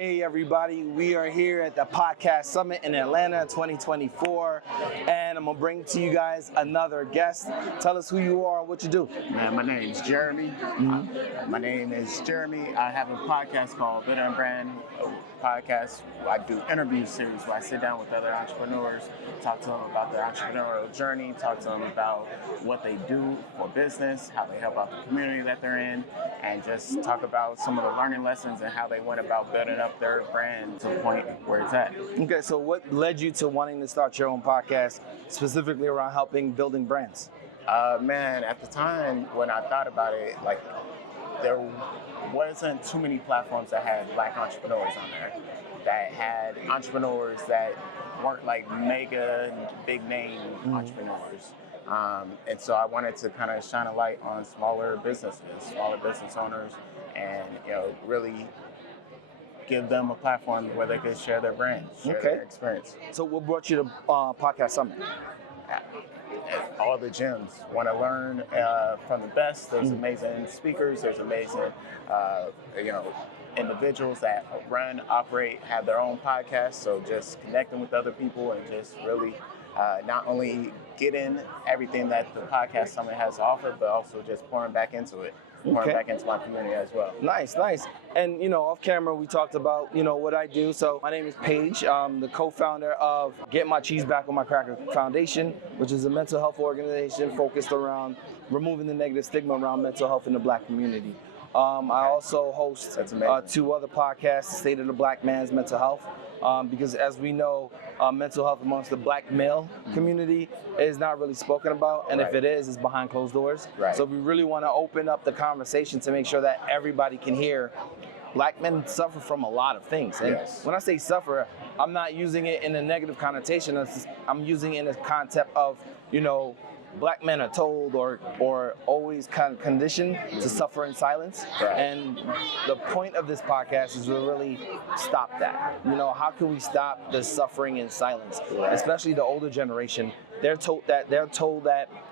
Hey everybody, we are here at the Podcast Summit in Atlanta 2024, and I'm gonna bring to you guys another guest. Tell us who you are and what you do. Man, my name's Jeremy. My name is Jeremy. I have a podcast called Build and Brand Podcast. I do interview series where I sit down with other entrepreneurs, talk to them about their entrepreneurial journey, talk to them about what they do for business, how they help out the community that they're in, and just talk about some of the learning lessons and how they went about building up their brand to the point where it's at. Okay, so what led you to wanting to start your own podcast, specifically around helping building brands? Man, at the time when I thought about it, like there wasn't too many platforms that had Black entrepreneurs on there, that had entrepreneurs that weren't like mega big name entrepreneurs. And so I wanted to kind of shine a light on smaller businesses, smaller business owners, and really give them a platform where they could share their brand, share their experience. So what brought you to Podcast Summit? All the gems. Want to learn from the best. There's amazing speakers. There's amazing, individuals that run, operate, have their own podcasts. So just connecting with other people and just really not only getting everything that the Podcast Summit has to offer, but also just pouring back into it. Pouring back into my community as well. Nice. And off camera we talked about what I do. So my name is Paige. I'm the co-founder of Get My Cheese Back on My Cracker Foundation, which is a mental health organization focused around removing the negative stigma around mental health in the Black community. I also host two other podcasts, State of the Black Man's Mental Health, because as we know, mental health amongst the Black male community is not really spoken about, and if it is, it's behind closed doors. So we really want to open up the conversation to make sure that everybody can hear Black men suffer from a lot of things. And when I say suffer, I'm not using it in a negative connotation. I'm using it in the concept of, Black men are told or always kind of conditioned to suffer in silence. And the point of this podcast is to really stop that. How can we stop the suffering in silence? Especially the older generation. They're told that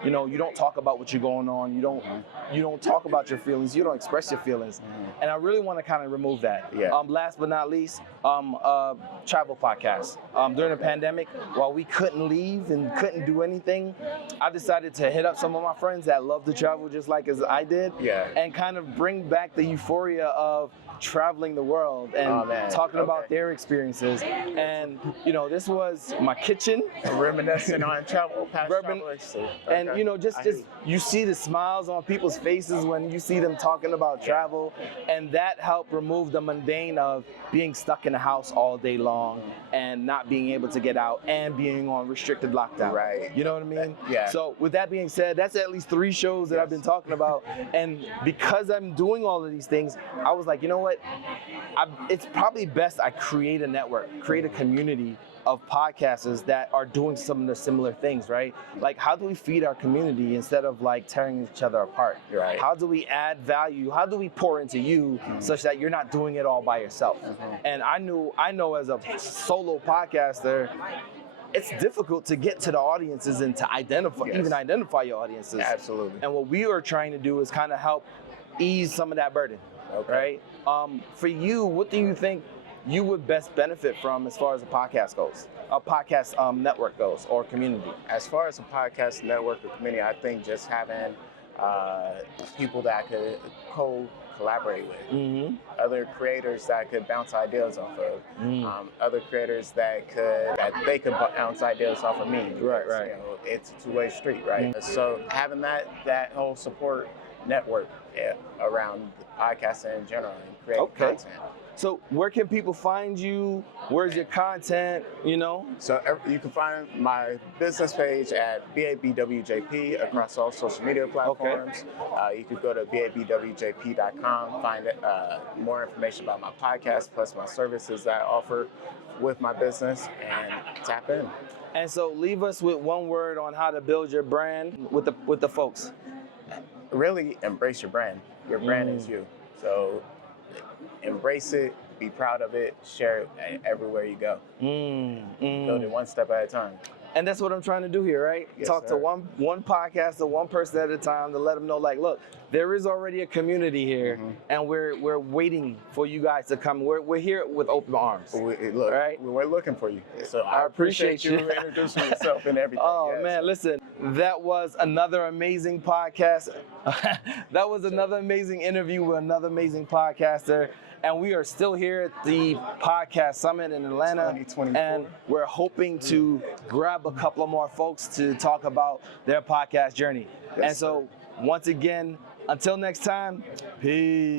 you don't talk about what you're going on. You don't talk about your feelings. You don't express your feelings. And I really want to kind of remove that. Last but not least, travel podcast. During the pandemic, while we couldn't leave and couldn't do anything, I decided to hit up some of my friends that love to travel just like as I did, and kind of bring back the euphoria of traveling the world and talking about their experiences. And this was my kitchen, reminiscing on travel, past travelers. And just you see the smiles on people's faces when you see them talking about travel, and that helped remove the mundane of being stuck in the house all day long and not being able to get out and being on restricted lockdown. You know what I mean? So with that being said, that's at least 3 shows that I've been talking about, and because I'm doing all of these things, I was like, you know what? It's probably best I create a network, create a community of podcasters that are doing some of the similar things, right? Like, how do we feed our community instead of like tearing each other apart? How do we add value? How do we pour into you such that you're not doing it all by yourself? And I know as a solo podcaster, it's difficult to get to the audiences and to identify your audiences. Absolutely. And what we are trying to do is kind of help ease some of that burden, right? For you, what do you think you would best benefit from as far as a podcast goes, a podcast network goes, or community? As far as a podcast network or community, I think just having people that I could collaborate with, other creators that I could bounce ideas off of, other creators that they could bounce ideas off of me. Because, it's a two-way street, right? So having that whole support network around podcasting in general and creating content. So where can people find you? Where's your content, So you can find my business page at BABWJP across all social media platforms. You could go to BABWJP.com, find more information about my podcast, plus my services that I offer with my business, and tap in. And so leave us with one word on how to build your brand with the folks. Really embrace your brand. Your brand is you. So embrace it, be proud of it, share it everywhere you go. Build it one step at a time. And that's what I'm trying to do here, right? Yes, Talk to sir. one podcaster, one person at a time, to let them know, like, look, there is already a community here, and we're waiting for you guys to come. We're here with open arms. Look, Right? we're looking for you. So I appreciate you. introducing yourself and everything. Oh Yes. man, listen, that was another amazing podcast. That was another amazing interview with another amazing podcaster. And we are still here at the Podcast Summit in Atlanta. 2024. And we're hoping to grab a couple of more folks to talk about their podcast journey. Yes, and so, once again, until next time, peace.